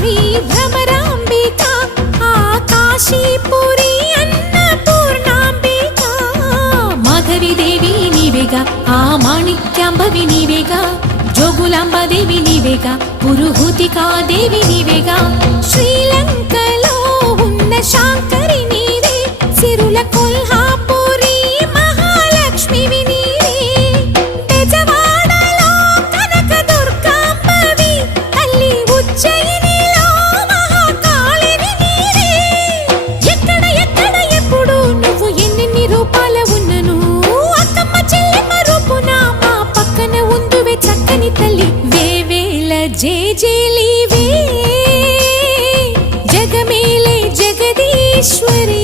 శ్రీ భ్రమరాంబిక ఆ కాశీపురి అన్నపూర్ణాంబిక మాధవి దేవి నీవేగా ఆ మాణిక్యాంబవి నీవేగా జోగులాంబ దేవి నీవేగా పురుహూతికా దేవి నీవేగా శ్రీలంకలో ఉన్న శాంకరి నీవే సిరుల కొల్హాపురి మహాలక్ష్మివి నీవే బెజవాడలో కనక దుర్గాంబవి తల్లి ఉజ్జయినిలో మహాకాళివి నీవే ఎక్కడ ఎక్కడ ఎప్పుడు నువ్వు ఎన్నెన్ని రూపాల ఉన్నను అక్కమ్మ చెల్లెమ్మ రూపున మా పక్కన ఉందువే చక్కని తల్లి వేవేల జేజేలివే జగమేలే జగదీశ్వరి